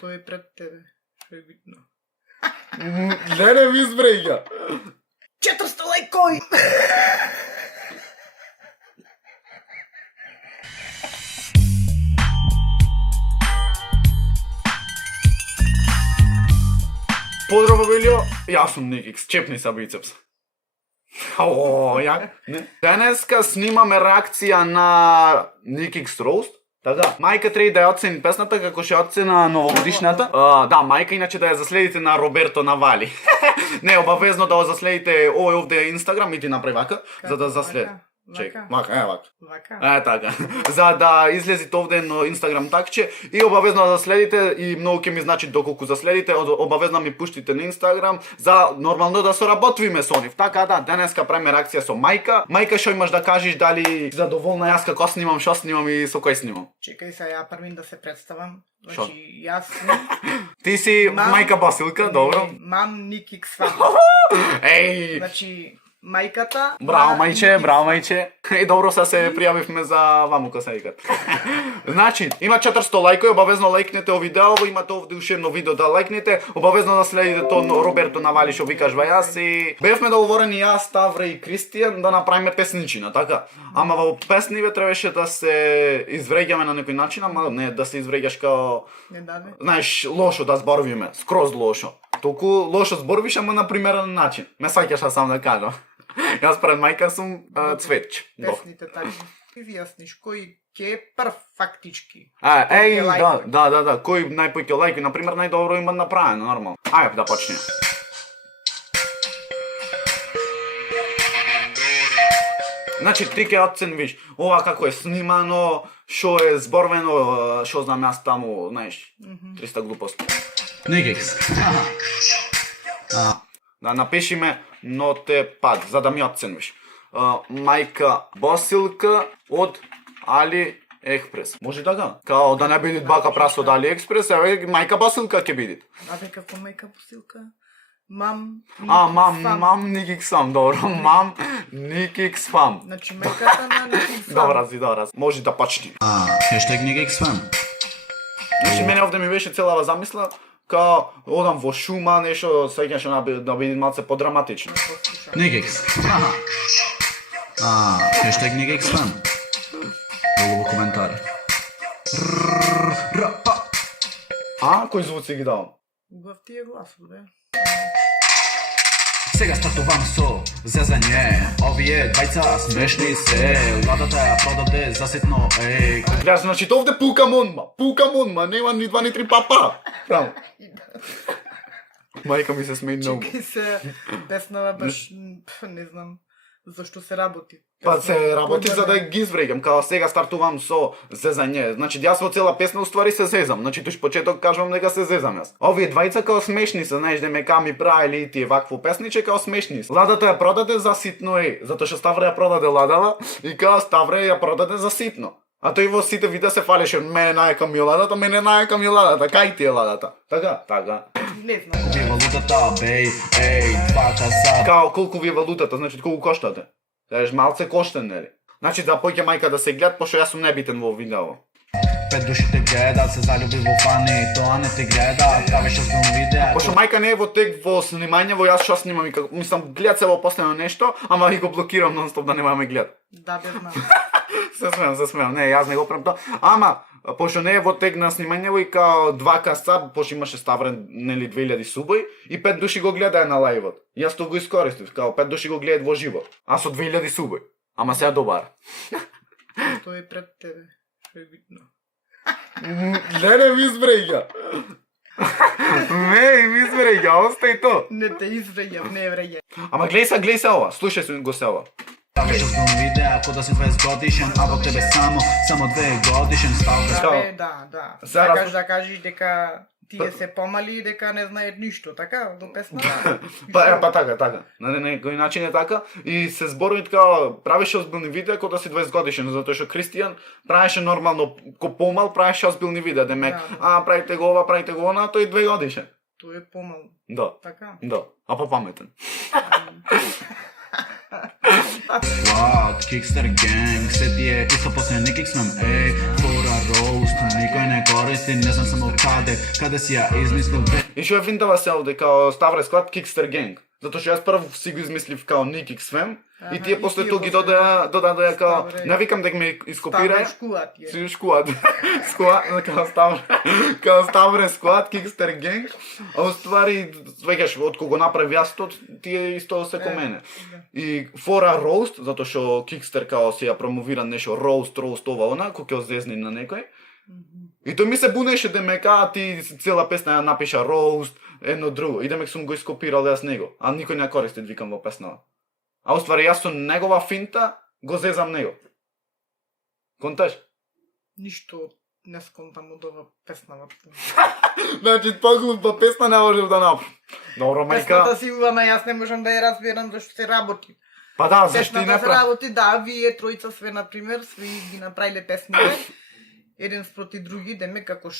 Той е пред тебе. Ще е видно. Не ми избрега. 400 лайкови! Поздраво, Вилио. Јас сум Никикс, чепни са бицепс. Ја. Денеска снимаме реакција на Никикс Роуст. Така, мајка треба да ја оцени песната како ќе оцена новогодишната. Да, мајка иначе да ја заследите на Роберто Навали. Не, обавезно да ја заследите овде Инстаграм и ти направи вака, за да заследи. Чек, вака. Така. За да излезите овде на Инстаграм такче и обавезно да следите и многу ќе ми значи доколку заследите, обавезно ми пуштите на Инстаграм за нормално да соработиме со нив. Така да, денеска правиме реакција со мајка. Мајка, што имаш да кажеш, дали си задоволна јас како снимам, што снимам и со кој снимам? Чекај се, ја првин да се представам. Шо? Значи, јас сум... Ти си мајка Басилка, добро. Мам Никикс фам. Еј! Значи, мајката... Браво, мајче. И добро се пријавивме за вамука се викат. Значи, има 400 лајкови, обавезно лајкнете ово видео, имате овде уште едно видео да лајкнете, обавезно да следите то Роберто Навали што ви кажува јас и бевме договорени јас, Ставре и Кристијан да направиме песничина, така. Ама во песниве требаше да се извреѓаме на некој начин, ама не да се извреѓаш као... Не даде. Знаеш, лошо да зборуваме, скроз лошо. Толку лошо зборувиш, ама на примерен начин. Ме саќаш сам да кажам. Јас пред мајка сум цветче. Песните така. Ти изјасниш кој ќе е прв фактички. Да. Кој најпоќе лајки, например, најдобро има направено, нормално. Ајде да почнеме. Значи ти ќе оцениш ова како е снимано, што е зборвено, што знам јас таму, знаеш, 300 глупости. Никикс. Да напишиме нотепад, за да ми оцениш. Мајка Басилка од Али Експрес. Може така? Као да не биде бака прасо од Али Експрес, мајка Басилка ќе биде. Абе како мајка Басилка? Мам Никикс фам, добро. Мам Никикс фам. Значи мајката на Никикс фам. Добра. Може да почнем. Хештег Никикс фам. Значи мене овде ми беше целава замисла, као одам во шума, нешто сеќаше да биде малце подраматично. Никикс. Хештег Никикс фам. Долу во коментари. Кој звуци ги давам? Убав ти е гласот, бе. Сега стартувам со зезање. Овие двајца смешни се. Ладата ја продаде заситно, еј. Јас, значи, овде пука монма, нема ни два ни три папа. Право. Мајка ми се смеи многу. Чекај се, песнава баш, не знам, зашто се работи. Па се работи за да ги извреѓам, као сега стартувам со зезање. Значи, јас во цела песна уствари се зезам. Значи, туш почеток кажувам дека се зезам јас. Овие двајца као смешни се, знаеш, дека ми правили и тие вакво песниче као смешни се. Ладата ја продаде за ситно, затоа што Ставре ја продаде ладала и као Ставре ја продаде за ситно. А тој во сите видеа се фалеше, мене најака ми ладата, кај ти е ладата. Така. Не знам. Колку ви е валутата, беј, еј, 2 часа. Као колку ви е валутата, значи колку коштате? Кажеш малце коштен, нели? Значи да поќе мајка да се гледат, пошто јас сум небитен во видео. 5 души те гледат, се залюби во фани, тоа не те гледа, правиш озбилно видеа. Пошто мајка не е во тек во снимање, во јас што снимам и како, мислам, гледат се во последно нешто, ама и го блокирам нон-стоп да нема ме гледат. Да, бе знам. Се смеам, не, јас не го правам тоа. Ама, пошто не е во тек на снимање, и као 2 каса, пошто имаше ставрен, нели, 2000 субој, и 5 души го гледаа на лајвот. Јас тоа го искористив, као 5 души го гледаат во живо, а со 2000 субој. Ама сега добар. Тој е пред тебе. Што е видно. Не ми избрега. Не ми избрега, остај то. Не те извреѓав, не вреѓа. Ама гледај се ова, слушај се го се ова. Правиш озбилно видеа, ако да си 20 годишен, а во тебе само 2 годишен ставаш. Да. Сега Сакаш да кажеш дека тие се помали и дека не знаат ништо, така? До песната. Па така. На некој начин е така. И се зборови така, правеше озбилни видеа кога да си 20 годишен, затоа што Кристијан правеше нормално, ко помал правеше озбилни видеа, демек, правите го ова, правите го она, тој 2 годишен. Тој е помал. Да. Така? Да. А попаметен. Squad, Kickster Gang, се ти е исто после Никик сме, ей, фора роуст, никој не користи, не знам само каде си ја измислил бе. И што е финтава се овде као Ставре склад Kickster Gang. Затоа што јас прв си го измислив као Nick XFM и тие после тоа ги додаја као не викам дека ме ископираја. Си шкуат. Скуат, као Ставре склад Kickster Gang. А уствари веќе од кога направи јас тоа тие исто се ко мене. И фора роуст, затоа што Kickster као си ја промовира нешто роуст ова она, кој ќе зезни на некој. И тој ми се бунеше дека ти цела песна ја напиша роуст, едно друго. И демек сум го ископирал јас него, а никој не ја користи викам во песнава. А уствари јас со негова финта го зезам него. Конташ? Ништо не сконтам од ова песнава. Значи тоа глупа песна не можеш да направиш. Добро, мајка. Песната си ама јас не можам да ја разберам зашто се работи. Па да, зашто ти Песната не се прави? работи, да, вие тројца све на пример, сви ги направиле песните. Еден спроти други, деме како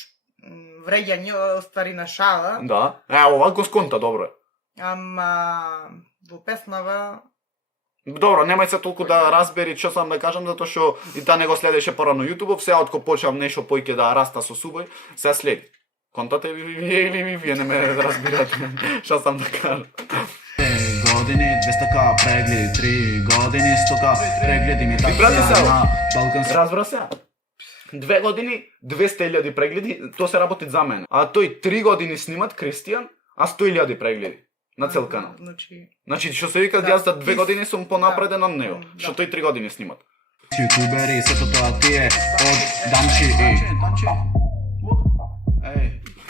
вреѓање ствари на шала. Да. Ова го сконта, добро е. Ама во песнава Добро, немај се толку да разбери што сам да кажам, затоа што и та не го следеше порано YouTube, сега откако почнав нешто поиќе да раста со Субој, се следи. Контате вие или вие не ме разбирате што сам да кажам. Години 200к прегледи, 3 години 100к прегледи ми така брате, сега. на Балкански. Разбра се. 2 години, 200.000 прегледи, тоа се работи за мене. А тој 3 години снимат Кристијан, а 100.000 прегледи на цел канал. Значи, што се вика, јас за 2 години сум понапреден од него, што тој 3 години снимат. Ютубери, сето тоа ти е од Дамчи и...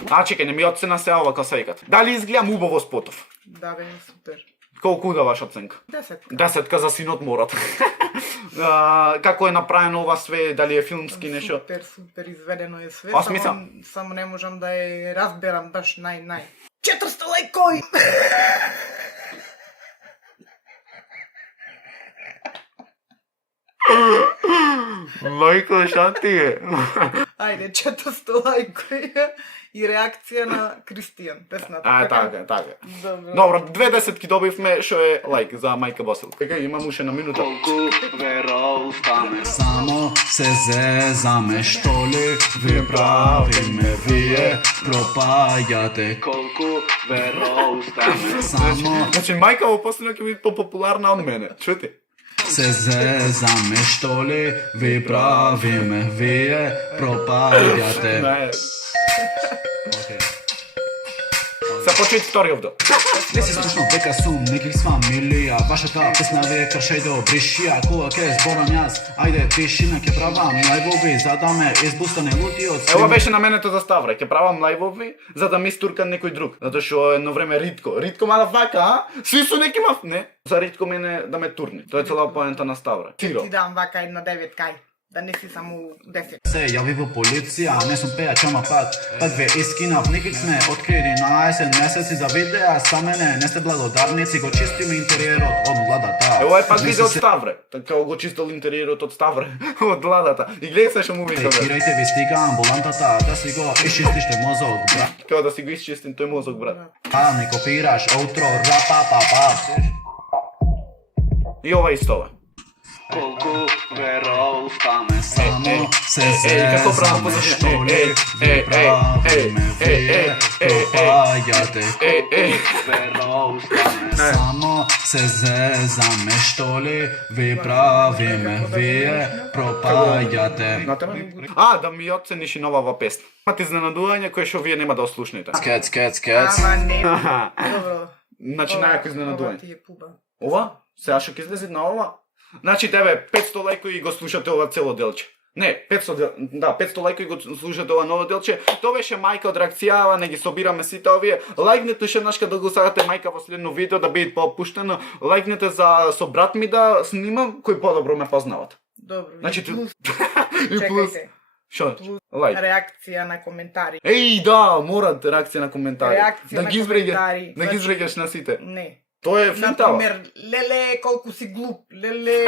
А, чекај, не ми оцена се ова како се викат. Дали изгледам убаво спотов? Да, бе, супер. Колку даваш оценка? 10. 10 за синот морат. Како е направено ова све, дали е филмски нешто? Супер изведено е све. Аз мислам. Само не можам да ја разберам баш нај. 400 лајкови! Лајко, шта ти е? Ајде, 400 лајкови и реакција на Кристијан, песната. Така. Добро. Добро, 2 десетки добивме, што е лајк за мајка Басил. Така, имам уште на минута. Само се зезаме, што ли ви правиме, вие пропаѓате. Колку вероустаме. Само Значи, мајка во последно ќе биде попопуларна од мене. Чути? се зезаме, што ли ви правиме, вие пропаѓате. Се почет втори овде. Не си слушнал дека сум неких с фамилија, вашата песна ви е кршај до бришија, кога ке зборам јас, ајде тишина ќе правам лајвови, за да ме избустане лутиот. Ева беше на менето за Ставре, ќе правам лајвови за да ми стурка некој друг, затоа што едно време Ритко мала вака, а? Сви су неки мав, не? За Ритко мене да ме турни. Тоа е цела поента на Ставре. Ти дам вака една 9 кај. Да не си само 10. Се јави во полиција, не сум пејач, ама пак ве искинав, некик сме откри 11 месеци за видеа, са мене не сте благодарници, го чистиме интериерот од владата. Ова е пак видео од Ставре, така го чистил интериерот од Ставре, од владата. И гледај се што му викаме. Рекирајте ви стига амбулантата, да си го изчистиште мозок, брат. Како да си го изчистим тој мозок, брат. А, не копираш, outro, рапа. И ова исто ова. Колку вероустаме, само се како право зезаме, позначи? што ли ви правиме, вие пропаѓате. Вероустаме, само се зезаме, што ли ви правиме, вие пропаѓате. А, да ми оцениш и нова песна. Имат изненадување кои што вие нема да ослушнете. Скет. Ама не. Добро. Значи најако изненадување. Ова ти е пуба. Ова? Сега што ќе излезе на ова? Значи тебе 500 лајкови и го слушате ова цело делче. Не, 500 лајкови го слушате ова ново делче. Тоа беше мајка од реакцијава, не ги собираме сите овие. Лајкнете шеднашка да го сагате мајка во следно видео да биде поопуштено. Лајкнете за со брат ми да снимам кој подобро ме познават. Добро. Значи плюс, и плюс. чекајте. Што? Плюс Лајк. реакција на коментари. Еј, да, мора реакција на коментари. Реакција Да на ги избрегаш, коментари. да ги избрегаш на сите. Не. Тоа е финтава. Например, леле, колку си глуп, леле...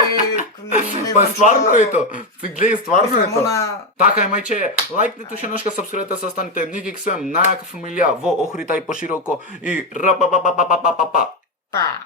не Па знам стварно што. е тоа. Си гледај, стварно е Само тоа. на... Така е, мајче, лајкнете шеношка, сабскрибете се, станете Никик Свем, најака фамилија во Охрита и пошироко и рапа. Па.